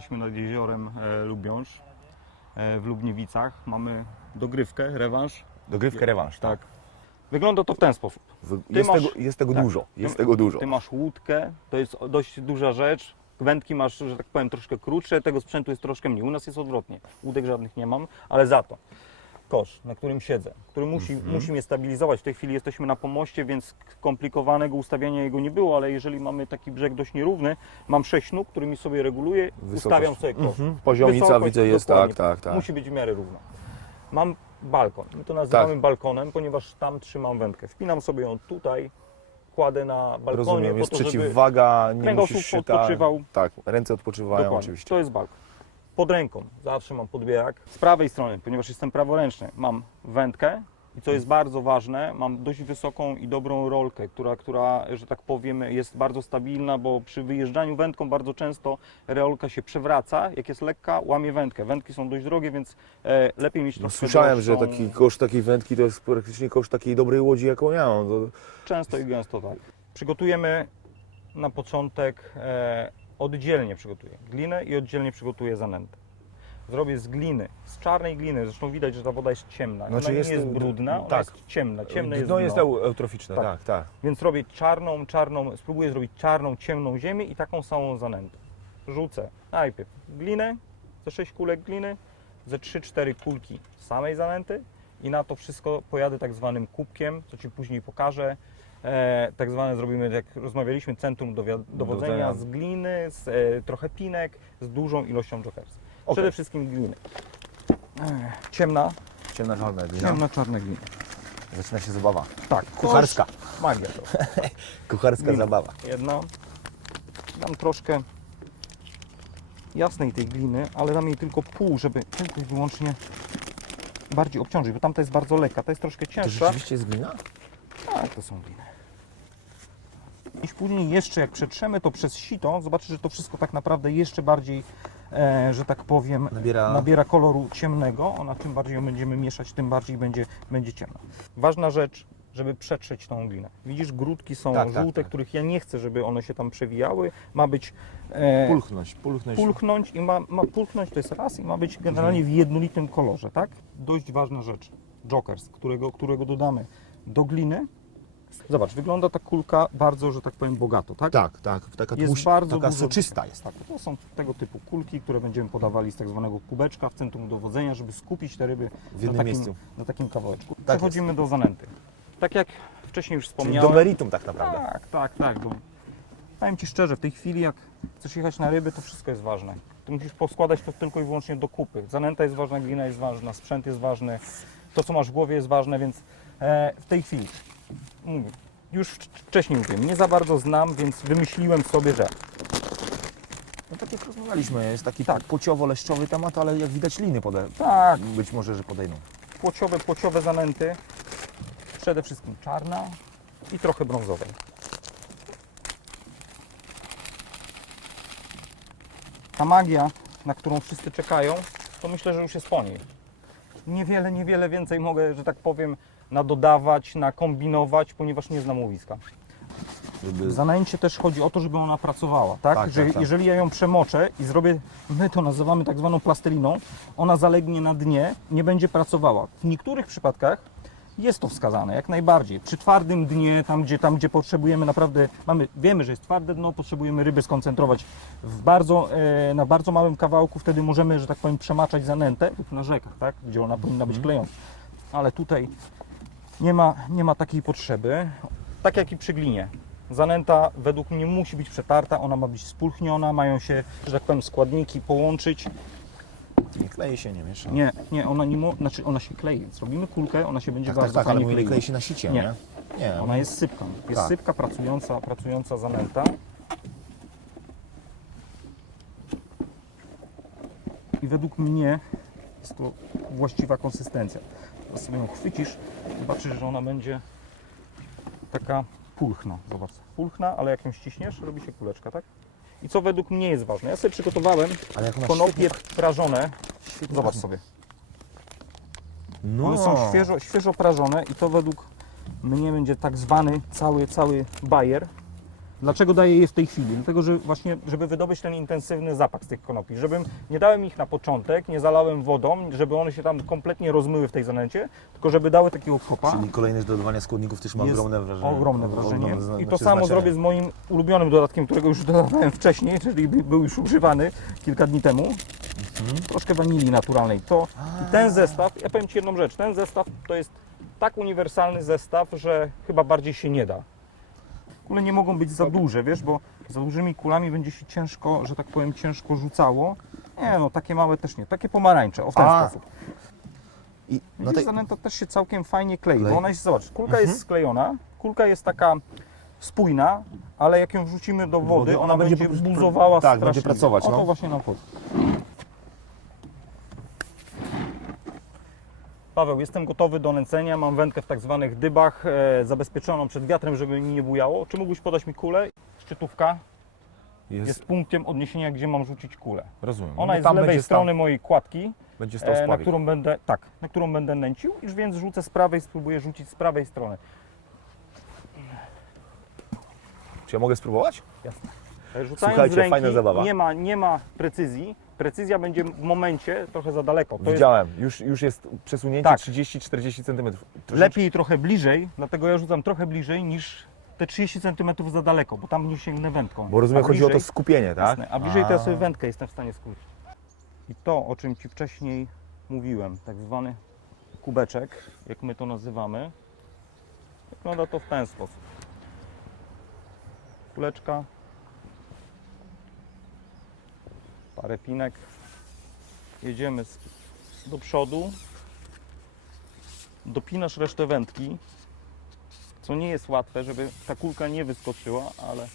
Jesteśmy nad jeziorem e, Lubiąż e, w Lubniewicach. Mamy dogrywkę, rewanż. Dogrywkę rewanż, tak. Tak. Wygląda to w ten sposób. Ty Jest, masz- tego, jest tego tak. dużo, jest Ty- tego dużo. Ty masz łódkę, to jest dość duża rzecz. Wędki masz, że tak powiem, troszkę krótsze, tego sprzętu jest troszkę mniej. U nas jest odwrotnie. Łódek żadnych nie mam, ale za to kosz, na którym siedzę, który musi, Mhm. musi mnie stabilizować. W tej chwili jesteśmy na pomoście, więc komplikowanego ustawiania jego nie było, ale jeżeli mamy taki brzeg dość nierówny, mam sześć nóg, którymi sobie reguluję, Wysokość. ustawiam sobie kosz. Mhm. Poziomica Wysokość, widzę jest, tak, tak, tak. Musi być w miarę równa. Mam balkon. My to nazywamy Tak. balkonem, ponieważ tam trzymam wędkę. Wpinam sobie ją tutaj, kładę na balkonie Rozumiem, po jest to, przeciwwaga, nie musisz się odpoczywał. Tak, ręce odpoczywają Dokładnie. oczywiście. To jest balkon. Pod ręką zawsze mam podbierak. Z prawej strony, ponieważ jestem praworęczny, mam wędkę i co jest bardzo ważne, mam dość wysoką i dobrą rolkę, która, która, że tak powiem, jest bardzo stabilna, bo przy wyjeżdżaniu wędką bardzo często rolka się przewraca, jak jest lekka, łamie wędkę. Wędki są dość drogie, więc e, lepiej mieć No, troszkę słyszałem, że droższą. taki koszt takiej wędki to jest praktycznie koszt takiej dobrej łodzi, jaką ja mam. To... Często i gęsto tak. Przygotujemy na początek e, oddzielnie przygotuję glinę i oddzielnie przygotuję zanętę. Zrobię z gliny, z czarnej gliny, zresztą widać, że ta woda jest ciemna. Znaczy ona jest, nie jest y, brudna, ona tak. jest ciemna. Ciemne jest no dno. jest eu- eutroficzne, Tak. tak, tak. Więc robię czarną, czarną, spróbuję zrobić czarną, ciemną ziemię i taką samą zanętę. Rzucę najpierw glinę, ze 6 kulek gliny, ze 3-4 kulki samej zanęty i na to wszystko pojadę tak zwanym kubkiem, co Ci później pokażę. E, tak zwane zrobimy, jak rozmawialiśmy, centrum dowodzenia z gliny, z e, trochę pinek, z dużą ilością jokers. Okej. Przede wszystkim gliny. E, ciemna, Ciemna czarna glina. ciemna, czarna glina. Zaczyna się zabawa. Tak, Kucharska. kosz, Magia to. Kucharska Glina. zabawa. Jedna. Dam troszkę jasnej tej gliny, ale dam jej tylko pół, żeby tylko i wyłącznie bardziej obciążyć, bo tamta jest bardzo lekka, ta jest troszkę To cięższa. rzeczywiście jest glina? Tak, to są gliny. Później jeszcze jak przetrzemy to przez sito, zobaczysz, że to wszystko tak naprawdę jeszcze bardziej, e, że tak powiem, Nabiera- nabiera koloru ciemnego. Ona czym bardziej ją będziemy mieszać, tym bardziej będzie, będzie ciemna. Ważna rzecz, żeby przetrzeć tą glinę. Widzisz, grudki są Tak, tak, żółte, tak. których ja nie chcę, żeby one się tam przewijały. Ma być e, Pulchnąć, pulchnąć. pulchnąć i ma, ma pulchnąć to jest raz i ma być generalnie w jednolitym kolorze, tak? Dość ważna rzecz. Jokers, którego, którego dodamy do gliny. Zobacz, wygląda ta kulka bardzo, że tak powiem, bogato, tak? Tak, tak. Taka, Jest tłusz- bardzo taka dużo- soczysta jest. Tak, to są tego typu kulki, które będziemy podawali z tak zwanego kubeczka w centrum dowodzenia, żeby skupić te ryby W jednym na, takim, miejscu. na takim kawałeczku. Tak Przechodzimy do zanęty. Tak jak wcześniej już Czyli wspomniałem. do meritum tak naprawdę. Tak, tak, tak. Bo powiem Ci szczerze, w tej chwili jak chcesz jechać na ryby, to wszystko jest ważne. Ty musisz poskładać to tylko i wyłącznie do kupy. Zanęta jest ważna, glina jest ważna, sprzęt jest ważny, to co masz w głowie jest ważne, więc e, w tej chwili mówię, już wcześniej mówiłem, nie za bardzo znam, więc wymyśliłem sobie, że No tak jak rozmawialiśmy, jest taki Tak. płciowo-leszczowy temat, ale jak widać liny pode... tak, być może, że podejdą. płciowe, płciowe zanęty, przede wszystkim czarna i trochę brązowej. Ta magia, na którą wszyscy czekają, to myślę, że już jest po niej. Niewiele, niewiele więcej mogę, że tak powiem, nadodawać, nakombinować, ponieważ nie znam łowiska. Żeby... W zanęcie też chodzi o to, żeby ona pracowała, tak? Tak, że tak, tak. Jeżeli ja ją przemoczę i zrobię, my to nazywamy tak zwaną plasteliną, ona zalegnie na dnie, nie będzie pracowała. W niektórych przypadkach jest to wskazane, jak najbardziej. Przy twardym dnie, tam gdzie, tam, gdzie potrzebujemy naprawdę, mamy, wiemy, że jest twarde dno, potrzebujemy ryby skoncentrować w bardzo, e, na bardzo małym kawałku, wtedy możemy, że tak powiem, przemaczać zanętę na rzekach, tak? gdzie ona powinna być klejąca. Ale tutaj nie ma, nie ma takiej potrzeby. Tak jak i przy glinie. Zanęta według mnie musi być przetarta, ona ma być spulchniona, mają się, że tak powiem, składniki połączyć. Nie klei się, nie miesza. Nie, nie, ona nie mo- znaczy ona się klei. Zrobimy kulkę, ona się będzie Tak, tak, bardzo tak, ale fajnie mówię, kleiła. klei się na sicie, Nie. nie? Nie, Ona jest sypką. Jest Tak. sypka pracująca, pracująca zanęta. I według mnie jest to właściwa konsystencja. Teraz sobie ją chwycisz, zobaczysz, że ona będzie taka pulchna. Zobacz, pulchna, ale jak ją ściśniesz, robi się kuleczka, tak? I co według mnie jest ważne? Ja sobie przygotowałem jak konopie świetnie- prażone. świetnie Zobacz sobie. No. One są świeżo, świeżo prażone i to według mnie będzie tak zwany cały, cały bajer. Dlaczego daję je w tej chwili? Dlatego, że właśnie, żeby wydobyć ten intensywny zapach z tych konopi, żebym nie dałem ich na początek, nie zalałem wodą, żeby one się tam kompletnie rozmyły w tej zanęcie, tylko żeby dały takiego kopa. Czyli kolejność dodawania składników też ma Jest ogromne wrażenie. Ogromne wrażenie. Ogromne I to znaczy samo znaczenie. zrobię z moim ulubionym dodatkiem, którego już dodawałem wcześniej, czyli by- był już używany kilka dni temu. Mhm. Troszkę wanilii naturalnej. To, I ten zestaw, ja powiem Ci jedną rzecz, ten zestaw to jest tak uniwersalny zestaw, że chyba bardziej się nie da. Kule nie mogą być za duże, wiesz, bo za dużymi kulami będzie się ciężko, że tak powiem, ciężko rzucało. Nie no, takie małe też nie, takie pomarańcze, o w ten A, sposób. I No tej... zanęta też się całkiem fajnie klei, Klei. bo ona zobacz, kulka jest sklejona, kulka jest taka spójna, ale jak ją wrzucimy do wody, Wody, ona, będzie, po prostu- buzowała tak, będzie pracować, O to no. właśnie nam chodzi. Paweł, jestem gotowy do nęcenia, mam wędkę w tak zwanych dybach, e, zabezpieczoną przed wiatrem, żeby mi nie bujało. Czy mógłbyś podać mi kulę? Szczytówka Jest... jest punktem odniesienia, gdzie mam rzucić kulę. Rozumiem. No Ona bo jest z lewej strony Stał, mojej kładki, będzie stał e, na którą będę, tak, na którą będę nęcił, już więc rzucę z prawej, spróbuję rzucić z prawej strony. Czy ja mogę spróbować? Jasne. Rzucając Słuchajcie, ręki, fajna zabawa. Nie ma, nie ma precyzji. Precyzja będzie w momencie trochę za daleko. To jest Widziałem. Już, już jest przesunięcie Tak. 30-40 cm. lepiej trochę bliżej, dlatego ja rzucam trochę bliżej niż te 30 cm za daleko, bo tam nie sięgnę wędką. Bo rozumiem, A chodzi o to skupienie, tak? Jasne, a bliżej to ja sobie wędkę jestem w stanie skrócić. I to, o czym Ci wcześniej mówiłem, tak zwany kubeczek, jak my to nazywamy, wygląda to w ten sposób. Kuleczka, parę pinek, jedziemy do przodu, dopinasz resztę wędki, co nie jest łatwe, żeby ta kulka nie wyskoczyła, ale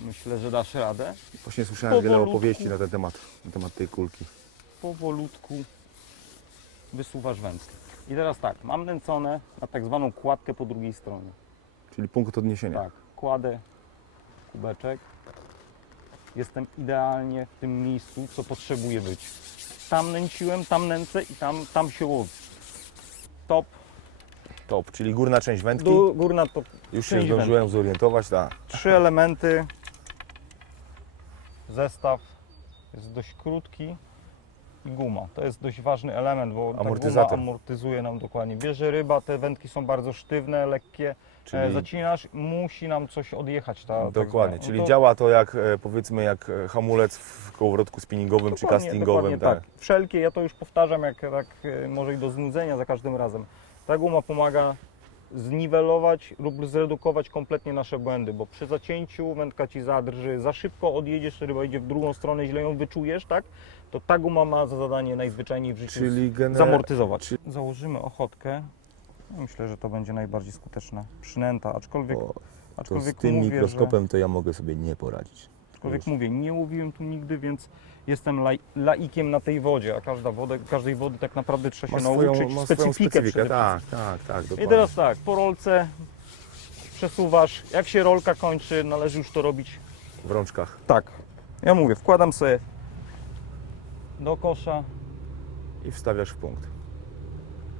myślę, że dasz radę. Właśnie słyszałem wiele Powolutku. opowieści na ten temat, na temat tej kulki. powolutku wysuwasz wędkę. I teraz tak, mam nęcone na tak zwaną kładkę po drugiej stronie. Czyli punkt odniesienia. Tak, kładę kubeczek. Jestem idealnie w tym miejscu, co potrzebuję być. Tam nęciłem, tam nęcę i tam, tam się łowi. Top, Top, czyli górna część wędki. do, górna to Już się część zdążyłem zorientować, tak. Trzy elementy. Zestaw jest dość krótki i guma. To jest dość ważny element, bo ta Amortyzator. guma amortyzuje nam dokładnie. Bierze ryba, te wędki są bardzo sztywne, lekkie. Czyli- E, zacinasz, musi nam coś odjechać. Ta, tak Dokładnie, zwana. czyli No to- działa to jak e, powiedzmy jak e, hamulec w kołowrotku spinningowym czy Dokładnie, castingowym. dokładnie tak. Wszelkie, ja to już powtarzam, jak tak e, może i do znudzenia za każdym razem. Ta guma pomaga zniwelować lub zredukować kompletnie nasze błędy, bo przy zacięciu wędka ci zadrży, za szybko odjedziesz, ryba idzie w drugą stronę, źle ją wyczujesz, tak? To ta guma ma za zadanie najzwyczajniej w życiu Czyli gener... zamortyzować. czy- Założymy ochotkę. No, Myślę, że to będzie najbardziej skuteczne. Przynęta, aczkolwiek, O, to aczkolwiek z tym mówię, mikroskopem to ja mogę sobie nie poradzić. Aczkolwiek mówię, nie łowiłem tu nigdy, więc jestem laj, laikiem na tej wodzie, a każda woda, każdej wody tak naprawdę trzeba się swoją, nauczyć, ma specyfikę, specyfikę. Tak, tak, tak, dokładnie. I teraz tak, po rolce przesuwasz, jak się rolka kończy, należy już to robić W rączkach. tak. Ja mówię, wkładam sobie do kosza, I wstawiasz w punkt.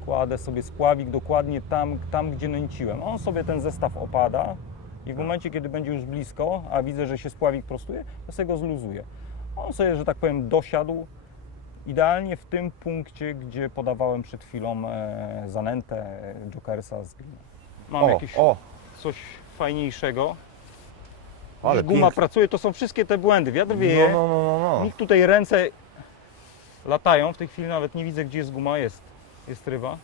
kładę sobie spławik dokładnie tam, tam gdzie nęciłem. On sobie ten zestaw opada i w momencie, kiedy będzie już blisko, a widzę, że się spławik prostuje, to sobie go zluzuję. On sobie, że tak powiem, dosiadł idealnie w tym punkcie, gdzie podawałem przed chwilą e, zanętę Jokersa z gliny. Mam O, jakieś o, coś fajniejszego. Ale guma pięknie. pracuje, to są wszystkie te błędy. Wiatr wieje, no, no, no, no. nikt tutaj ręce latają. W tej chwili nawet nie widzę, gdzie jest guma, jest, jest ryba.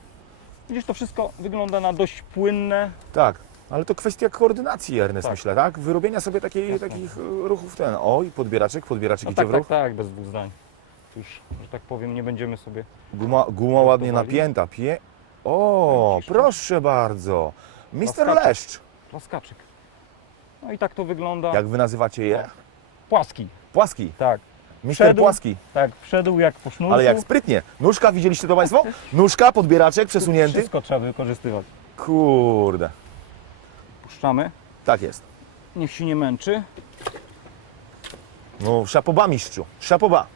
Widzisz, to wszystko wygląda na dość płynne. Tak, ale to kwestia koordynacji, Ernest, Tak. myślę, tak? Wyrobienia sobie takiej, Jasne. takich e, ruchów ten. O, i podbieraczek, podbieraczek No idzie tak, w tak, ruch. tak, bez dwóch zdań. Już, że tak powiem, nie będziemy sobie... Guma, guma ładnie napięta. Pie... O, proszę bardzo. Mister. Leszcz. Plaskaczek. No i tak to wygląda. Jak wy nazywacie je? Płaski, Płaski. tak. Mister Wszedł. Płaski. Tak, wszedł jak po sznurku. Ale jak sprytnie. Nóżka, widzieliście to Państwo? Nóżka, podbieraczek przesunięty. Wszystko trzeba wykorzystywać. Kurde. Puszczamy. Tak jest. Niech się nie męczy. No, szapoba mistrzu. Szapoba.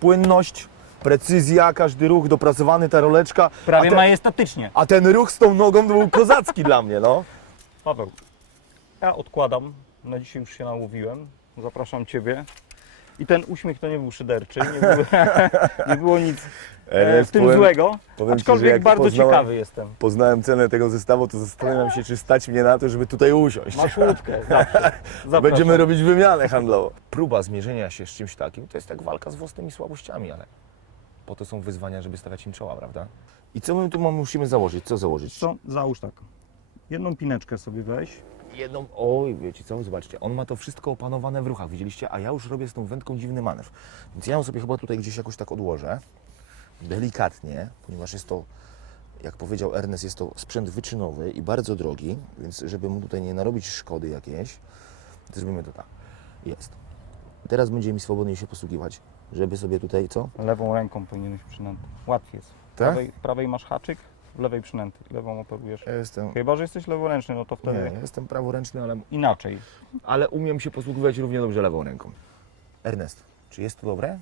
Płynność, precyzja, każdy ruch dopracowany, ta roleczka. Prawie a, te, majestatycznie. a ten ruch z tą nogą był kozacki dla mnie, no. Paweł, Ja odkładam. Na dzisiaj już się nałowiłem. Zapraszam Ciebie. I ten uśmiech to nie był szyderczy, nie było, nie było nic e, w tym powiem- złego. powiem ci, Aczkolwiek jak bardzo poznałem- ciekawy jestem. Poznałem cenę tego zestawu, to zastanawiam się, czy stać mnie na to, żeby tutaj usiąść. Masz łódkę. Będziemy robić wymianę handlową. Próba zmierzenia się z czymś takim to jest jak walka z własnymi słabościami, ale po to są wyzwania, żeby stawiać im czoła, prawda? I co my tu musimy założyć? Co założyć? Co? Załóż tak. Jedną pineczkę sobie weź. Jedną, oj, wiecie co, zobaczcie, on ma to wszystko opanowane w ruchach, widzieliście? A ja już robię z tą wędką dziwny manewr. Więc ja ją sobie chyba tutaj gdzieś jakoś tak odłożę, delikatnie, ponieważ jest to, jak powiedział Ernest, jest to sprzęt wyczynowy i bardzo drogi, więc żeby mu tutaj nie narobić szkody jakiejś, to zrobimy to tak. Jest. Teraz będzie mi swobodnie się posługiwać, żeby sobie tutaj, co? Lewą ręką powinieneś przynęty. Łatwiej jest. Tak? prawej, prawej masz haczyk, lewej przynęty. Lewą operujesz. Ja jestem, Chyba, że jesteś leworęczny, no to wtedy nie, jestem praworęczny, ale, inaczej. ale umiem się posługiwać równie dobrze lewą ręką. Ernest, czy jest to dobre?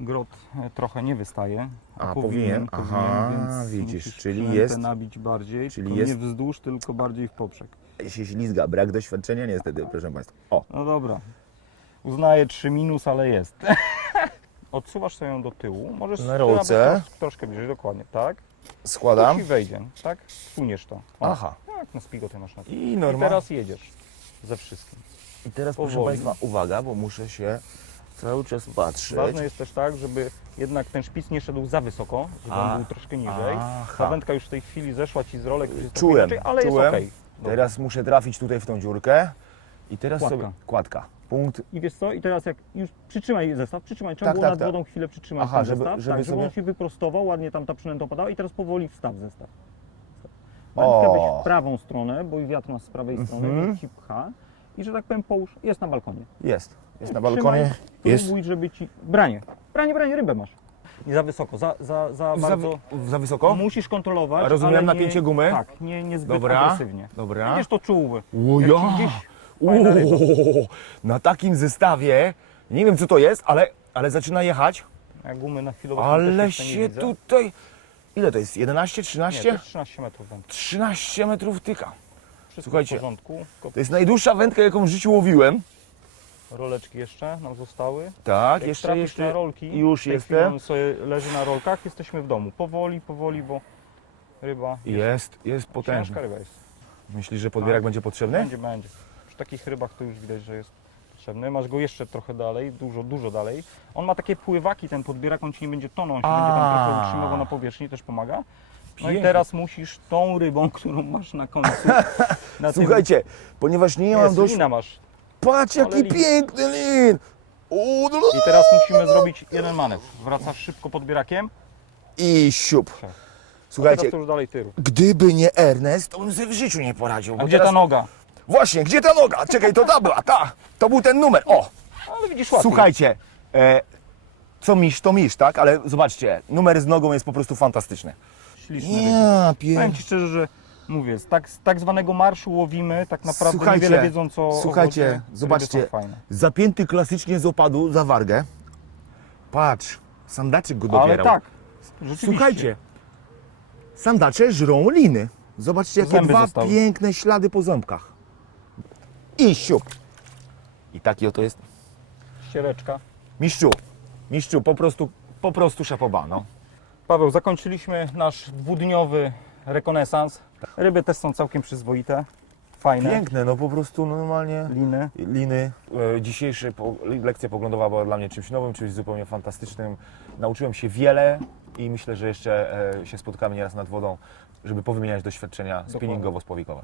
Grot e, trochę nie wystaje, a, powinien, Aha, więc widzisz, musisz czyli przynętę jest- nabić bardziej, czyli jest- nie wzdłuż, tylko bardziej w poprzek. się ślizga, brak doświadczenia niestety, proszę Państwa. O, No dobra. Uznaję 3 minus, ale jest. Odsuwasz sobie ją do tyłu. Możesz Na rolce. troszkę bliżej, dokładnie, tak? składam. I wejdzie, tak? Suniesz to. O, Aha. Tak, na spigoty masz na to. I I normalnie. teraz jedziesz ze wszystkim. I teraz proszę powoli. Państwa, uwaga, bo muszę się cały czas patrzeć. Ważne jest też tak, żeby jednak ten szpic nie szedł za wysoko, żeby A. on był troszkę niżej. Aha. Ta wędka już w tej chwili zeszła Ci z rolek, jest trochę Czułem, inaczej, ale czułem. jest okej. Dobra. Teraz muszę trafić tutaj w tą dziurkę. I teraz Kładka. sobie... Kładka. Punkt. I wiesz co, i teraz jak już przytrzymaj zestaw, przytrzymaj, trzeba Tak, było tak, nad tak. wodą chwilę przytrzymać Aha, ten żeby- zestaw, żeby tak, żeby sobie- on się wyprostował, ładnie tam ta przynęta opadała i teraz powoli wstaw zestaw. O. Wędkę weź w prawą stronę, bo i wiatr masz z prawej strony, Mhm. więc ci pcha i że tak powiem połóż, jest na balkonie. Jest. Jest na Trzymaj, balkonie. Jest. Próbuj, żeby ci... Branie, branie, branie, rybę masz. Nie za wysoko, za, za, za Za, bardzo... za wysoko? Musisz kontrolować, A rozumiem ale napięcie nie, gumy? Tak, nie, nie zbyt Dobra. agresywnie. Dobra. Będziesz to czuł. Jak gdzieś fajna ryba. Uuu, Na takim zestawie, nie wiem co to jest, ale, ale zaczyna jechać. Ja gumy na chwilę obecną Ale też jeszcze nie się widzę. tutaj... Ile to jest? 11, Nie, to 13? jest 13 metrów wędki. 13 metrów tyka. Wszystko Słuchajcie, w porządku. Tylko To jest najdłuższa wędka, jaką w życiu łowiłem. roleczki jeszcze nam zostały. Tak, Jak jeszcze, trafisz jeszcze. na rolki, już w tej jestem. chwili on sobie leży na rolkach, jesteśmy w domu. Powoli, powoli, bo ryba Jest, jest ciężka potężny. ryba jest. Myślisz, że podbierak Tak. będzie potrzebny? Będzie, będzie. Takich rybach to już widać, że jest potrzebny. Masz go jeszcze trochę dalej, dużo, dużo dalej. On ma takie pływaki, ten podbierak, on ci nie będzie tonął, on się A. będzie tam trochę utrzymywał na powierzchni, też pomaga. No Pięknie. i teraz musisz tą rybą, którą masz na końcu. Na tym- Słuchajcie, ponieważ nie mam Jest, dość... lina masz. Patrz Ale jaki lin. piękny lin! U, no. I teraz musimy zrobić jeden manewr. Wracasz szybko podbierakiem. I siup. Tak. Słuchajcie, to już dalej ty rób. gdyby nie Ernest, to bym sobie w życiu nie poradził. A bo gdzie teraz... ta noga? Właśnie, gdzie ta noga? Czekaj, to ta była, ta! To był ten numer, o! Ale widzisz łatwiej. Słuchajcie, e, co misz, to misz, tak? Ale zobaczcie, numer z nogą jest po prostu fantastyczny. Śliczny. Ja, Powiem Ci szczerze, że mówię, z tak, z tak zwanego marszu łowimy, tak naprawdę Słuchajcie, niewiele wiedząc o słuchajcie, o wodzie, ryby zobaczcie. fajne. Zapięty klasycznie z opadu za wargę. Patrz, sandaczek go Ale dobierał. tak, rzeczywiście. Słuchajcie, sandacze żrą liny. Zobaczcie, jakie Zęby dwa zostały. piękne ślady po ząbkach. I siup. I taki oto jest. Ściereczka. Mistrzu, mistrzu, po prostu, po prostu szapoba, no. Paweł, zakończyliśmy nasz dwudniowy rekonesans. Ryby też są całkiem przyzwoite, fajne. Piękne, no po prostu normalnie. Liny. Liny. E, Dzisiejsza po, lekcja poglądowa była dla mnie czymś nowym, czymś zupełnie fantastycznym. Nauczyłem się wiele i myślę, że jeszcze e, się spotkamy nieraz nad wodą, żeby powymieniać doświadczenia spinningowo-spławikowe.